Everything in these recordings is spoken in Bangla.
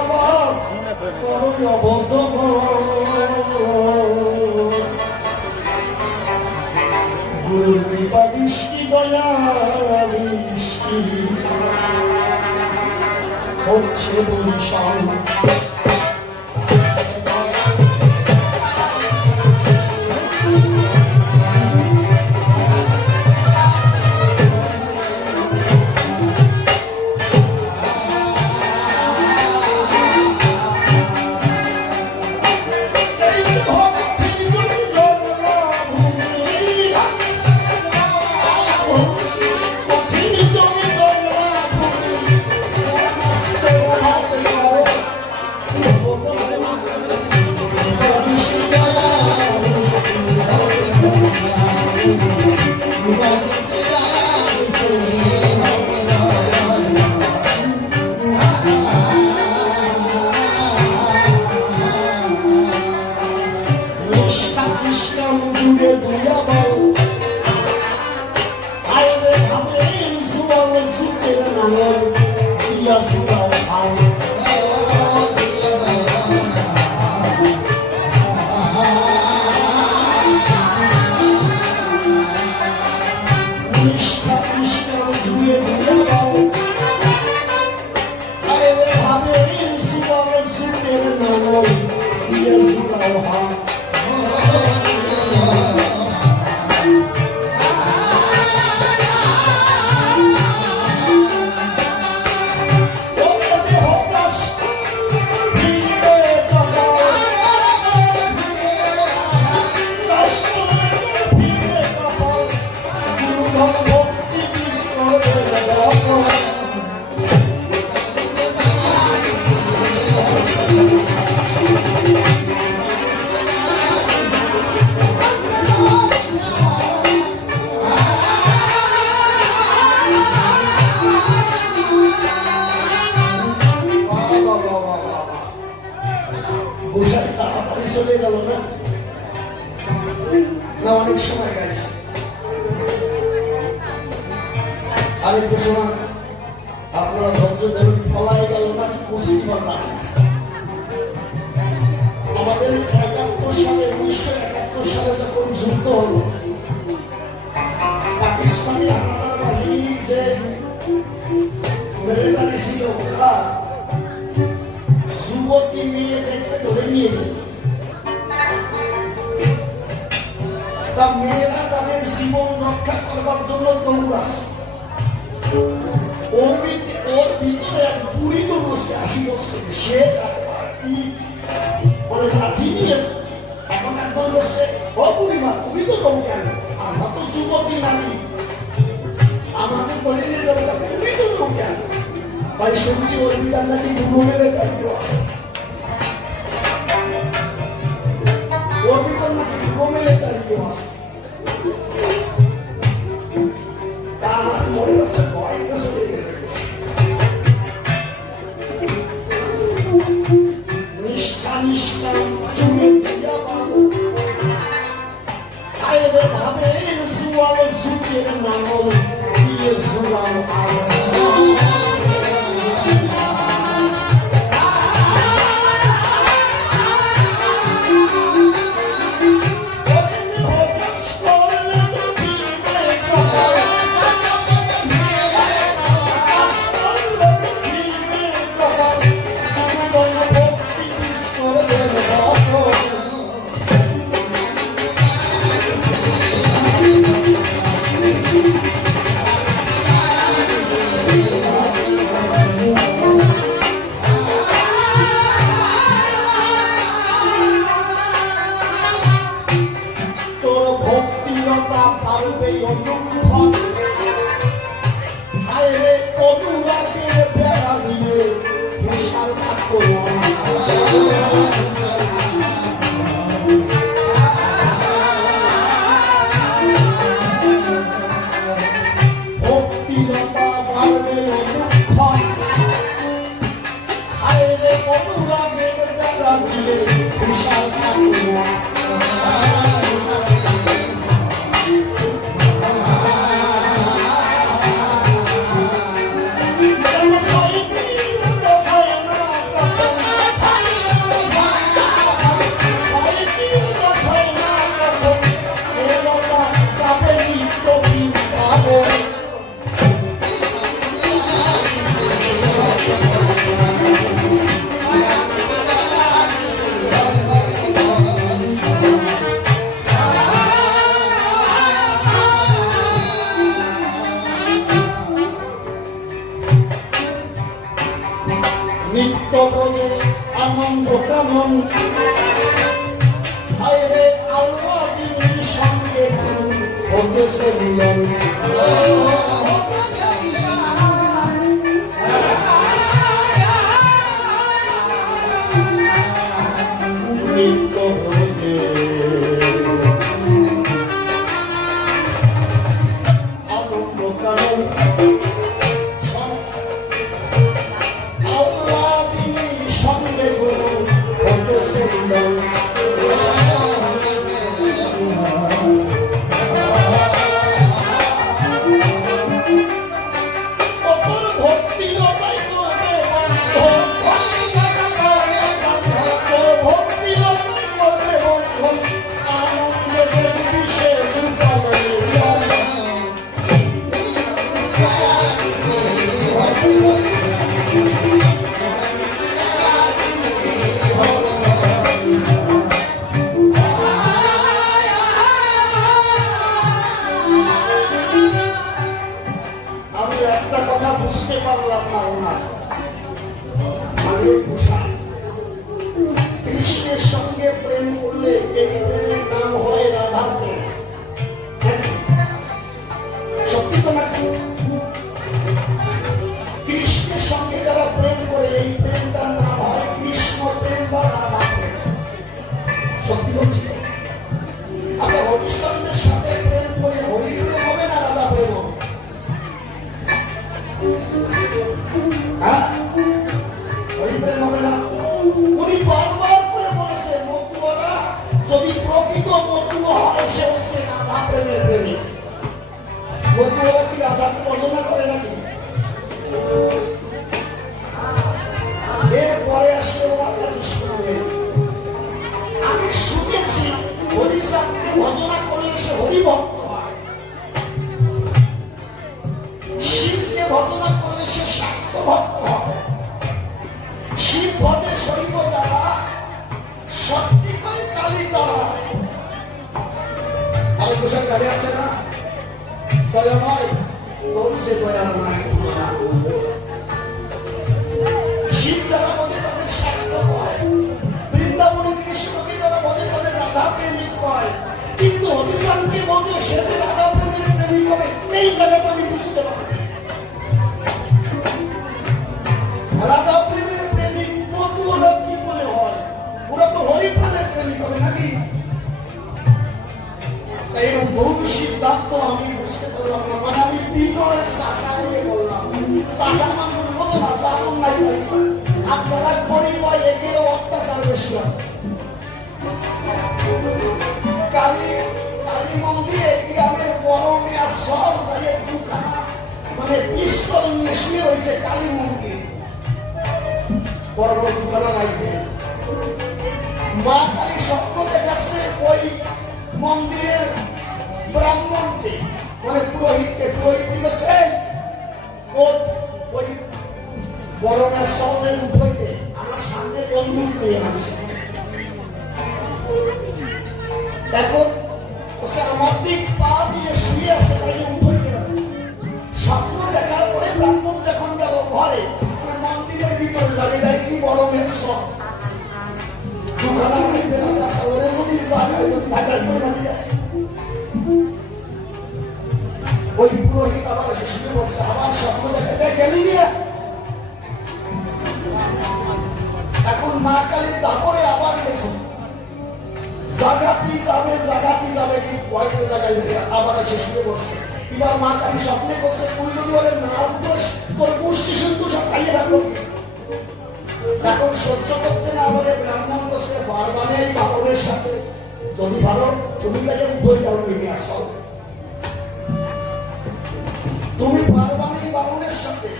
আমার করো অবদ্ধ গুরুর কৃপা দৃষ্টি দয়া বৃষ্টি হচ্ছে বরিশাল। তাড়াতাড়ি চলে গেল না? না, অনেক সময় গেছে। আরেকটু সময় আপনারা ধৈর্য ধরুন ফলাই গেল না না। আমাদের একাত্তর সালে, উনিশশো একাত্তর সালে যখন যুদ্ধ হল, পাকিস্তানি হানাদার যে মেরে ছিল ওরা যুবতী মেয়ে দেখলে ধরে নিয়ে যেত তা মেয়েরা তাদের জীবন রক্ষা করবার জন্য ওর ভিতরে ওর ভিতরে এক বুড়ি তো বসে আসি বসছে সে মানে লাঠি নিয়ে এখন একজন বসছে ও বুড়িমা, তুমি তো দৌড় কেন? আমরা তো যুবতী নারী। আমাকে বলে নিয়ে যাবে তুমি তো দৌড় কেন? ভাই শুনছি ওর বিধান নাকি বুড়ো মেরে ব্যস্ত আছে ওর বিধান নাকি বুড়ো মেরে দাঁড়িয়ে আছে মতুয়ারা কি রাধাকে পছন্দ করে নাকি? এরপরে আসলে ওনার কাছে শুনবে। আমি শুনেছি হয় শিবকে ভজনা করলে সে ভক্ত শিব ভজে শৈব দ্বারা সত্যিকার কালী দ্বারা আর বসে আছে না দয়াময় দয়াল নাই তুলনা শিব যারা বলে তাদের শাক্ত কয় বৃন্দাবনে কৃষ্ণকে যারা বলে তাদের রাধা প্রেমিক কয় কিন্তু হরিশানকে বলে সেদের রাধা প্রেমের প্রেমিক হবে এই জায়গাটা আমি বুঝতে পারি পিস্তল হয়েছে কালী মন্দির। বড় লাইতে মা কালী স্বপ্ন দেখাচ্ছে ওই মন্দিরের ব্রাহ্মণকে মানে পুরোহিতকে। পুরোহিত বলেছে ওই বরণের সবের উঠইতে আমার সামনে বন্দুক নিয়ে আছে এখন সে আমার দিক পা দিয়ে শুয়ে আছে তাই ওই পুরোহিত এসে শুনে বলছে, আমার স্বপ্ন দেখাতে গেলি এখন মা কালীর দাপরে আবার গেছে জাগাতি যাবে জাগাতি যাবে কি কয়েকটা জায়গায় আবার এসে শুনে বলছে, এবার মা কালী স্বপ্নে করছে, তুই যদি ওদের না উঠোস, তোর পুষ্টি সিন্ধু সব খাইয়ে রাখল এখন সহ্য করতে না আমাদের ব্রাহ্মণ করছে বারবারে এই বাবনের সাথে যদি ভালো, তুমি তাকে উঠে যাও তুমি আসল তুমি বারবারে এই বাবনের সাথে।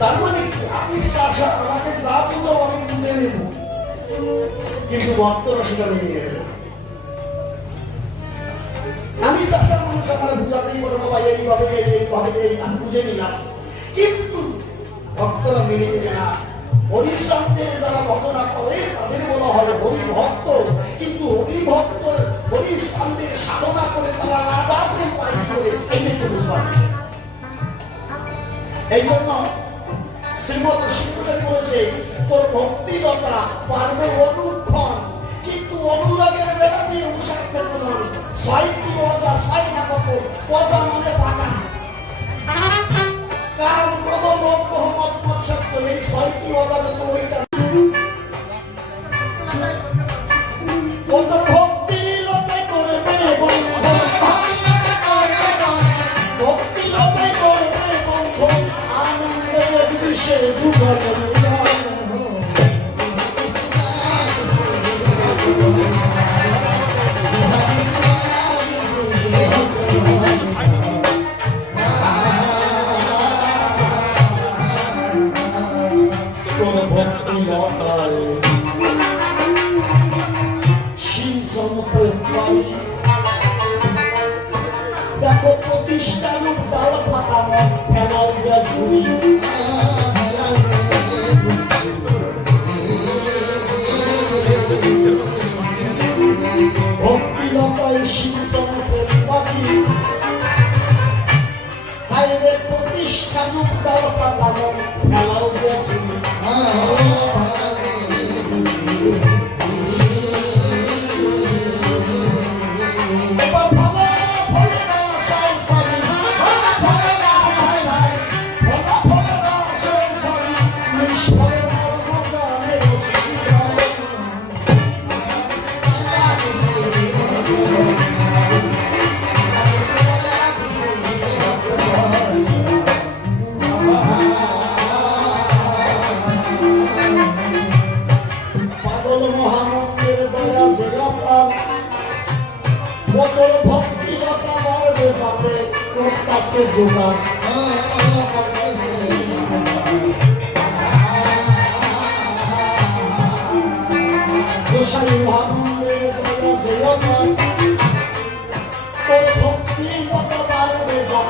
তার মানে আমি চাষা আমাকে যা বুঝো আমি বুঝে নেব। কিন্তু ভক্তরা সেটা মেনে নেবে আমি চাষা মানুষ, আমার বুঝাতেই পারো বাবা এইভাবে এইভাবে এই আমি বুঝে নিলাম। কিন্তু ভক্তরা মেনে নেবে না। হরিশব্দের যারা ঘটনা করে, তাদের বলা হয় হরিভক্ত। কিন্তু হরিভক্ত হরিশব্দের সাধনা করে তারা রাধাকে পাই করে এইটাকে বুঝবার এই জন্য শ্রীমদ শিবসেন বলেছে, তোর ভক্তিলতা পারবে অনুক্ষণ, কিন্তু অনুরাগের বেলা দিয়ে উষাতে তোমার ছয়টি অজা ছয় না কত অজা মানে পাকা কারণ প্রবল মোহাম্মদ সাক্ষাৎ করলেন স্বয়ং মতায় সিঞ্চন পাই দেখো প্রতিষ্ঠান বাবা পাতা মত ফেলাও গেছি ভক্তিলতায় সিঞ্চন পাখি Está no pau pra dar mão, ela o.